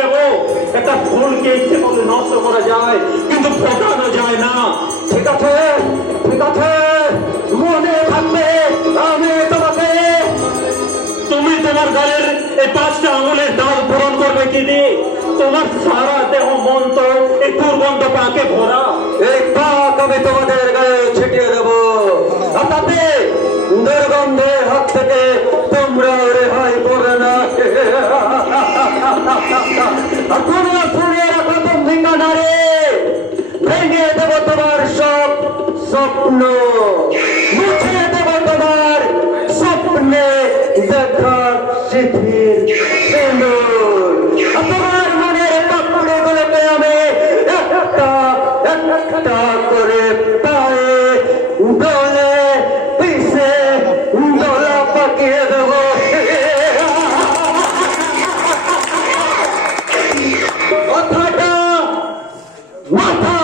দেব। একটা ফুলকে ইচ্ছে মতো নষ্ট করা যায়, কিন্তু ফোটানো যায় না। ঠিক আছে, ঠিক আছে, মনে থাকবে। আমি তোমাকে, তুমি তোমার গালের এই 5টা আঙুলের দাগ পূরণ করবে কি দিয়ে? তোমার সারা দেহ মন তো এই দুর্গন্ধ পাকে ভরা। এই পাক আমি তোমাদের গায়ে ছিটিয়ে দেব, আর তাতে দুর্গন্ধের হাত থেকে তোমরা রেহাই করবে না। আর তোমরা শুনে রাখো তোমরা নারে, ভেঙে দেব তোমার সব স্বপ্ন, মুছে দেব তোমার স্বপ্নে দেখা স্মৃতির সিঁদুর। আর তোমার মনের পাপড়িগুলোকে আমি একটা একটা করে পায়ে দলে পিছে দলা পাকিয়ে দেব। কথাটা মাথা